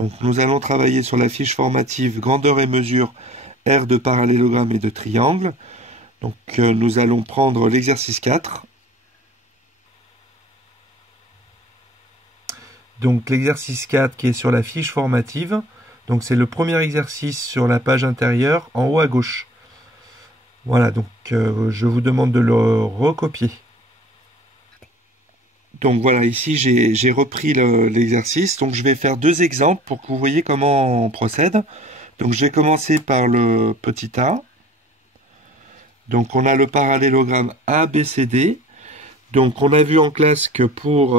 Donc nous allons travailler sur la fiche formative grandeur et mesure R de parallélogramme et de triangle. Donc nous allons prendre l'exercice 4. Donc l'exercice 4 qui est sur la fiche formative. Donc c'est le premier exercice sur la page intérieure en haut à gauche. Voilà, donc je vous demande de le recopier. Donc voilà, ici j'ai repris l'exercice. Donc je vais faire deux exemples pour que vous voyez comment on procède. Donc je vais commencer par le petit a. Donc on a le parallélogramme ABCD. Donc on a vu en classe que pour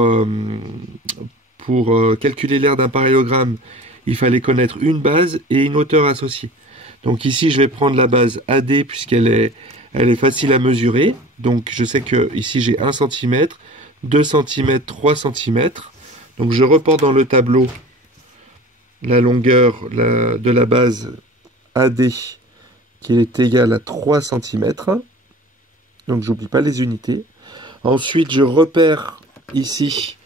calculer l'aire d'un parallélogramme, il fallait connaître une base et une hauteur associée. Donc ici je vais prendre la base AD puisqu'elle est facile à mesurer. Donc je sais que ici j'ai 1 cm, 2 cm, 3 cm. Donc je reporte dans le tableau la longueur de la base AD qui est égale à 3 cm. Donc j'oublie pas les unités. Ensuite je repère ici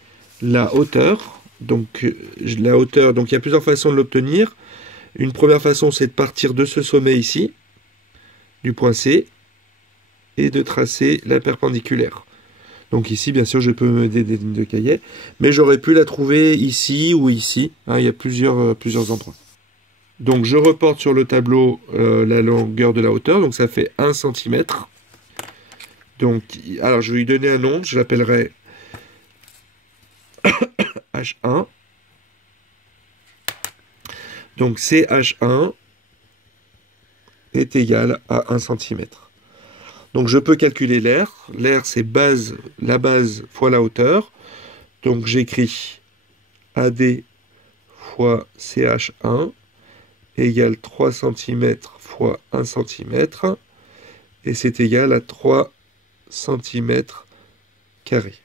la hauteur. Donc la hauteur, donc il y a plusieurs façons de l'obtenir. Une première façon c'est de partir de ce sommet ici, du point C, et de tracer la perpendiculaire. Donc ici, bien sûr, je peux me mettre des lignes de cahier, mais j'aurais pu la trouver ici ou ici. Hein, il y a plusieurs endroits. Donc je reporte sur le tableau la longueur de la hauteur, donc ça fait 1 cm. Donc, alors je vais lui donner un nom, je l'appellerai H1. Donc CH1 est égal à 1 cm. Donc je peux calculer l'aire. L'aire c'est la base fois la hauteur. Donc j'écris AD fois CH1 égale 3 cm fois 1 cm. Et c'est égal à 3 cm carrés.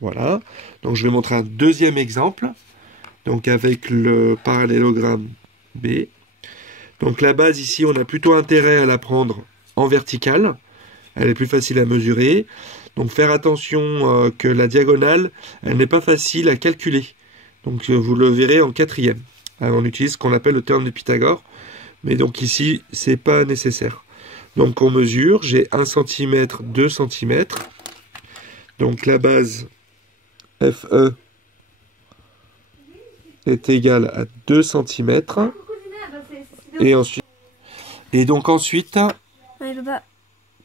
Voilà. Donc je vais montrer un deuxième exemple. Donc avec le parallélogramme B. Donc la base ici, on a plutôt intérêt à la prendre en verticale. Elle est plus facile à mesurer. Donc faire attention que la diagonale, elle n'est pas facile à calculer. Donc vous le verrez en quatrième. On utilise ce qu'on appelle le théorème de Pythagore. Mais donc ici, c'est pas nécessaire. Donc on mesure, j'ai 1 cm, 2 cm. Donc la base FE est égale à 2 cm. Et ensuite... Et donc ensuite...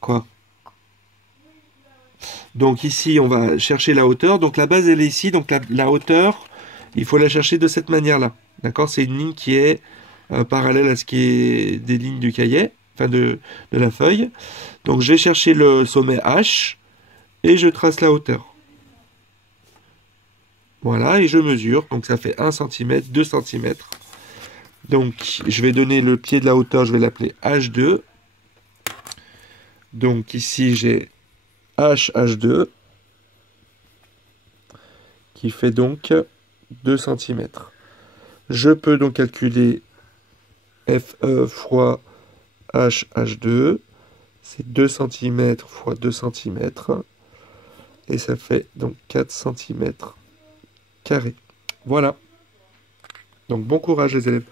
Quoi? Donc ici, on va chercher la hauteur. Donc la base, elle est ici. Donc la hauteur, il faut la chercher de cette manière-là. D'accord? C'est une ligne qui est parallèle à ce qui est des lignes du cahier, enfin de la feuille. Donc je vais chercher le sommet H et je trace la hauteur. Voilà, et je mesure. Donc ça fait 1 cm, 2 cm. Donc je vais donner le pied de la hauteur, je vais l'appeler H2. Donc ici j'ai H2 qui fait donc 2 cm. Je peux donc calculer FE fois H2. C'est 2 cm fois 2 cm. Et ça fait donc 4 cm carrés. Voilà. Donc bon courage les élèves.